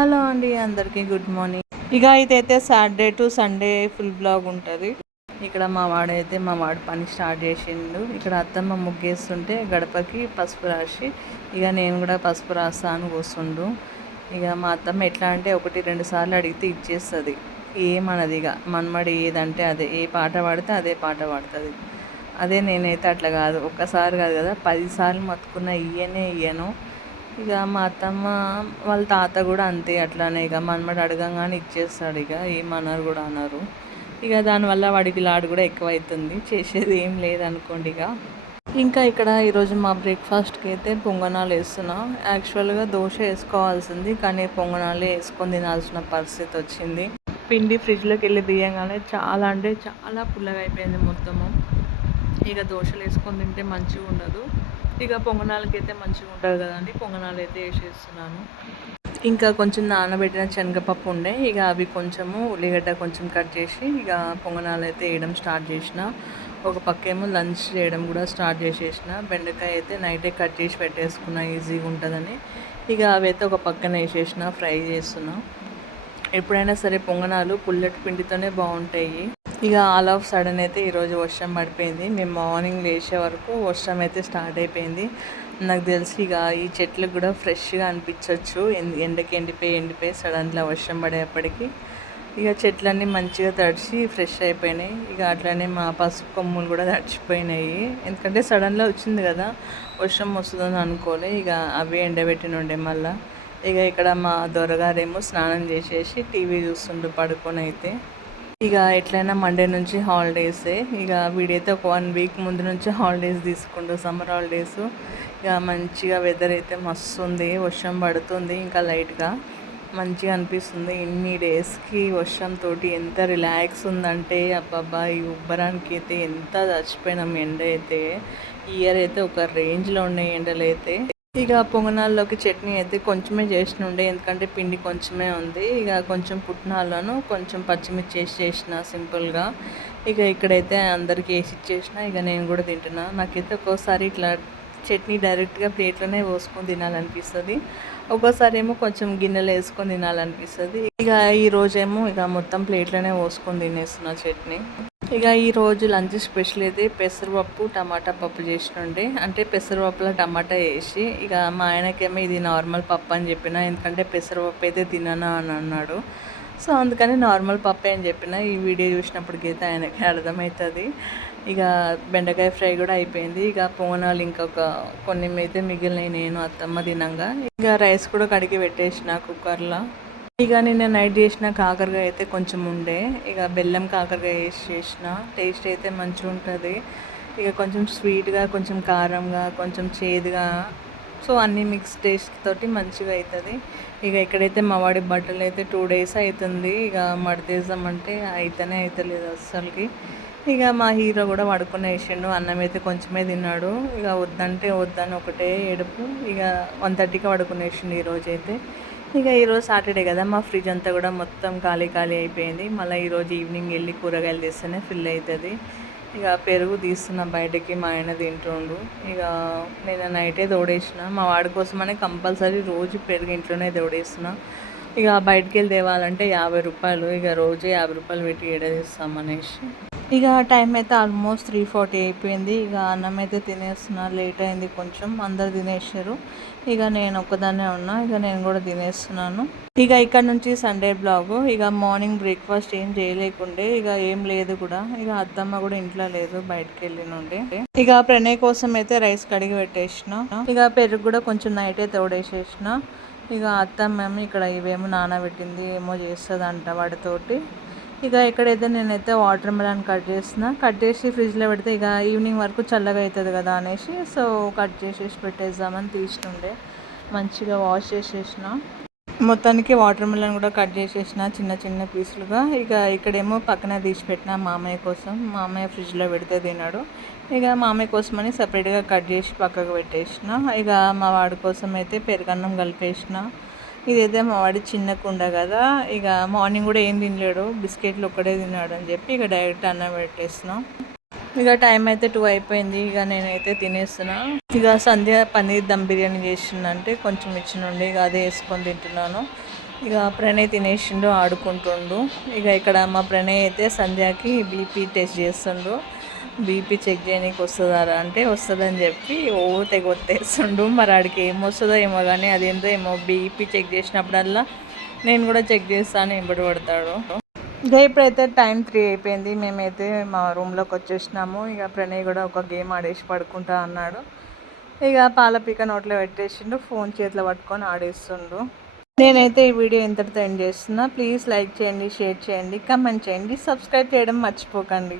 Hello అండి, అందరికీ good morning. ఇక ఇదైతే Saturday to Sunday full blog ఉంటుంది. ఇక్కడ మా వాడు పని స్టార్ట్ చేసిండు. ఇక్కడ అత్తమ్మ ముగ్గేస్తుంటే గడపకి పసుపు రాసి ఇక నేను కూడా పసుపు రాస్తాను కూర్చుండు. ఇక మా అత్తమ్మ ఎట్లా అంటే 1-2 సార్లు అడిగితే ఇచ్చేస్తుంది. ఏమన్నది ఇక మన్మడి ఏదంటే అదే, ఏ పాట పాడితే అదే పాట పాడుతుంది. అదే నేనైతే అట్లా కాదు, ఒక్కసారి కాదు కదా 10 సార్లు మొత్తుకున్న ఇయ్యను. ఇక మా అత్తమ్మ వాళ్ళ తాత కూడా అంతే, అట్లానే ఇక మనమడు అడగంగానే ఇచ్చేస్తాడు. ఇక ఏమన్నారు కూడా అన్నారు. ఇక దానివల్ల వాడికి లాడు కూడా ఎక్కువ అవుతుంది. చేసేది ఏం లేదనుకోండి. ఇంకా ఇక్కడ ఈరోజు మా బ్రేక్ఫాస్ట్కి అయితే పొంగనాలు వేస్తున్నా. యాక్చువల్గా దోశ వేసుకోవాల్సింది, కానీ పొంగనాలే వేసుకొని తినాల్సిన పరిస్థితి వచ్చింది. పిండి ఫ్రిడ్జ్లోకి వెళ్ళి తీయగానే చాలా అంటే చాలా పుల్లగా అయిపోయింది మొత్తము. ఇక దోశలు వేసుకొని తింటే మంచిగా ఉండదు. ఇక పొంగనాలకి అయితే మంచిగా ఉంటుంది కదండి, పొంగనాలు అయితే వేసేస్తున్నాను. ఇంకా కొంచెం నానబెట్టిన శనగపప్పు ఉండే, ఇక అవి కొంచెము ఉల్లిగడ్డ కొంచెం కట్ చేసి ఇక పొంగనాలు అయితే వేయడం స్టార్ట్ చేసిన. ఒక పక్కేమో లంచ్ చేయడం కూడా స్టార్ట్ చేసేసిన. బెండకాయ అయితే నైటే కట్ చేసి పెట్టేసుకున్నా, ఈజీగా ఉంటుందని. ఇక అవి అయితే ఒక పక్కన వేసేసిన, ఫ్రై చేస్తున్నా. ఎప్పుడైనా సరే పొంగనాలు పుల్లటి పిండితోనే బాగుంటాయి. ఇక ఆల్ ఆఫ్ సడన్ అయితే ఈరోజు వర్షం పడిపోయింది. మేము మార్నింగ్ లేచే వరకు వర్షం అయితే స్టార్ట్ అయిపోయింది. నాకు తెలిసి ఇక ఈ చెట్లకు కూడా ఫ్రెష్గా అనిపించవచ్చు, ఎండకి ఎండిపోయి సడన్గా వర్షం పడేప్పటికి ఇక చెట్లన్నీ మంచిగా తడిచి ఫ్రెష్ అయిపోయినాయి. ఇక అట్లనే మా పసుపు కొమ్ములు కూడా తడిచిపోయినాయి, ఎందుకంటే సడన్గా వచ్చింది కదా, వర్షం వస్తుందని అనుకోలే. ఇక అవి ఎండబెట్టినుండే మళ్ళీ. ఇక ఇక్కడ మా దొరగారేమో స్నానం చేసేసి టీవీ చూస్తుండ్రు పడుకొని. అయితే ఇక ఎట్లయినా మండే నుంచి హాలిడేసే. ఇక వీడైతే ఒక 1 వీక్ ముందు నుంచి హాలిడేస్ తీసుకుండు, సమ్మర్ హాలిడేస్. ఇక మంచిగా వెదర్ అయితే మస్తు ఉంది, వర్షం పడుతుంది ఇంకా లైట్గా, మంచిగా అనిపిస్తుంది. ఇన్ని డేస్కి వర్షంతో ఎంత రిలాక్స్ ఉందంటే అబ్బాబ్బా, ఈ ఉబ్బరానికి అయితే ఎంత చచ్చిపోయినాం. ఎండ అయితే ఈ ఇయర్ అయితే ఒక రేంజ్లో ఉన్నాయి ఎండలు అయితే. ఇక పొంగనాల్లోకి చట్నీ అయితే కొంచెమే చేసినుండే, ఎందుకంటే పిండి కొంచెమే ఉంది. ఇక కొంచెం పుట్నాలను కొంచెం పచ్చిమిర్చి వేసి చేసిన సింపుల్గా. ఇక ఇక్కడైతే అందరికీ వేసి ఇచ్చేసిన. ఇక నేను కూడా తింటున్నా. నాకైతే ఒక్కోసారి ఇట్లా చట్నీ డైరెక్ట్గా ప్లేట్లోనే పోసుకొని తినాలనిపిస్తుంది, ఒక్కోసారి ఏమో కొంచెం గిన్నెలో వేసుకొని తినాలనిపిస్తుంది. ఇక ఈరోజేమో ఇక మొత్తం ప్లేట్లోనే పోసుకొని తినేస్తున్నా చట్నీ. ఇక ఈరోజు లంచ్ స్పెషల్ అయితే పెసరపప్పు టమాటా పప్పు చేసినుండే, అంటే పెసరపప్పులో టమాటా వేసి. ఇక మా ఆయనకేమో ఇది నార్మల్ పప్పు అని చెప్పిన, ఎందుకంటే పెసరపప్పు అయితే తిననా అని అన్నాడు. సో అందుకని నార్మల్ పప్పు అని చెప్పిన. ఈ వీడియో చూసినప్పటికైతే ఆయనకి అర్థమవుతుంది. ఇక బెండకాయ ఫ్రై కూడా అయిపోయింది. ఇక పొంగనాలు ఇంకొక కొన్ని అయితే మిగిలినాయి, నేను అత్తమ్మ తినంగా. ఇక రైస్ కూడా కడిగి పెట్టేసిన కుక్కర్లో. ఇక నిన్న నైట్ చేసిన కాకరకాయ అయితే కొంచెం ఉండే, ఇక బెల్లం కాకరకాయ వేసి చేసిన. టేస్ట్ అయితే మంచిగా ఉంటుంది. ఇక కొంచెం స్వీట్గా, కొంచెం కారంగా, కొంచెం చేదుగా, సో అన్నీ మిక్స్ టేస్ట్ తోటి మంచిగా అవుతుంది. ఇక ఇక్కడైతే మా వాడి బట్టలు అయితే 2 days అవుతుంది. ఇక మడతేసామంటే అయితేనే అవుతలేదు అస్సలకి. ఇక మా హీరో కూడా పడుకునే వేసిండు, అన్నం అయితే కొంచెమే తిన్నాడు. ఇక వద్దంటే వద్దని ఒకటే ఏడుపు. ఇక 1:30కి పడుకునేసిండు ఈరోజైతే. ఇక ఈరోజు సాటర్డే కదా, మా ఫ్రిడ్జ్ అంతా కూడా మొత్తం ఖాళీ అయిపోయింది. మళ్ళీ ఈరోజు ఈవినింగ్ వెళ్ళి కూరగాయలు తీస్తేనే ఫిల్ అవుతుంది. ఇక పెరుగు తీస్తున్న బయటకి, మా ఆయన తింటుండు. ఇక నేను నైటే తోడేసిన, మా వాడి కోసమనే కంపల్సరీ రోజు పెరుగు ఇంట్లోనే తోడేస్తున్నా. ఇక బయటికి వెళ్ళి తేవాలంటే 50 రూపాయలు, ఇక రోజే 50 రూపాయలు పెట్టి ఏడేస్తామనేసి. ఇక టైం అయితే ఆల్మోస్ట్ 3:40 అయిపోయింది. ఇక అన్నం అయితే తినేస్తున్నా, లేట్ అయింది కొంచెం, అందరు తినేసారు. ఇక నేను ఒక్కదాన్నే ఉన్నా, ఇక నేను కూడా తినేస్తున్నాను. ఇక ఇక్కడ నుంచి సండే బ్లాగు. ఇక మార్నింగ్ బ్రేక్ఫాస్ట్ ఏం చేయలేకుండే, ఇక ఏం లేదు కూడా. ఇక అత్తమ్మ కూడా ఇంట్లో లేదు, బయటకు వెళ్ళినుండే. ఇక ప్రణయ్ కోసం అయితే రైస్ కడిగి పెట్టేసిన. ఇక పెరుగు కూడా కొంచెం నైటే తోడేసేసిన. ఇక అత్తమ్మ ఇక్కడ ఇవేమో నానబెట్టింది, ఏమో చేస్తుందంట వాటితోటి. ఇక ఇక్కడైతే నేనైతే వాటర్ మెలన్ కట్ చేసి ఫ్రిడ్జ్లో పెడితే ఇక ఈవినింగ్ వరకు చల్లగా అవుతుంది కదా అనేసి, సో కట్ చేసేసి పెట్టేద్దామని తీస్తుండే. మంచిగా వాష్ చేసేసిన. మొత్తానికి వాటర్ మెలన్ కూడా కట్ చేసేసిన చిన్న చిన్న పీసులుగా. ఇక ఇక్కడేమో పక్కన తీసి పెట్టిన మామయ్య కోసం, మామయ్య ఫ్రిడ్జ్లో పెడితే తిన్నాడు. ఇక మామయ్య కోసమని సపరేట్గా కట్ చేసి పక్కకు పెట్టేసిన. ఇక మా వాడి కోసం అయితే పెరుగన్నం కలిపేసిన. ఇదైతే మా వాడి చిన్న కుండ కదా, ఇక మార్నింగ్ కూడా ఏం తినలేడు, బిస్కెట్లు ఒక్కడే తిన్నాడు అని చెప్పి ఇక డైరెక్ట్ అన్నం పెట్టేస్తున్నాం. ఇక టైం అయితే 2 అయిపోయింది. ఇక నేనైతే తినేస్తున్నా. ఇక సంధ్య పన్నీర్ దమ్ బిర్యానీ చేసిందంటే కొంచెం ఇచ్చినండి, ఇక అదే వేసుకొని తింటున్నాను. ఇక ప్రణయ్ తినేసిండు, ఆడుకుంటుండు. ఇక ఇక్కడ మా ప్రణయ్ అయితే సంధ్యాకి బీపీ టెస్ట్ చేస్తుండు. బీపీ చెక్ చేయడానికి వస్తుందా అంటే వస్తుందని చెప్పి తెగ ఒత్తేస్తుండు. మరి ఆడికి ఏమొస్తుందో ఏమో కానీ అదేందో ఏమో బీపీ చెక్ చేసినప్పుడల్లా నేను కూడా చెక్ చేస్తాను ఎంబడి పడతాడు. ఇక ఇప్పుడైతే టైం 3 అయిపోయింది. మేమైతే మా రూమ్లోకి వచ్చేసినాము. ఇక ప్రణయ్ కూడా ఒక గేమ్ ఆడేసి పడుకుంటా అన్నాడు. ఇక పాలపీక నోట్లో పెట్టేసిండు, ఫోన్ చేతిలో పట్టుకొని ఆడేస్తుండు. నేనైతే ఈ వీడియో ఇంతటితో ఎండ్ చేస్తున్నా. ప్లీజ్ లైక్ చేయండి, షేర్ చేయండి, కమెంట్ చేయండి, సబ్స్క్రైబ్ చేయడం మర్చిపోకండి.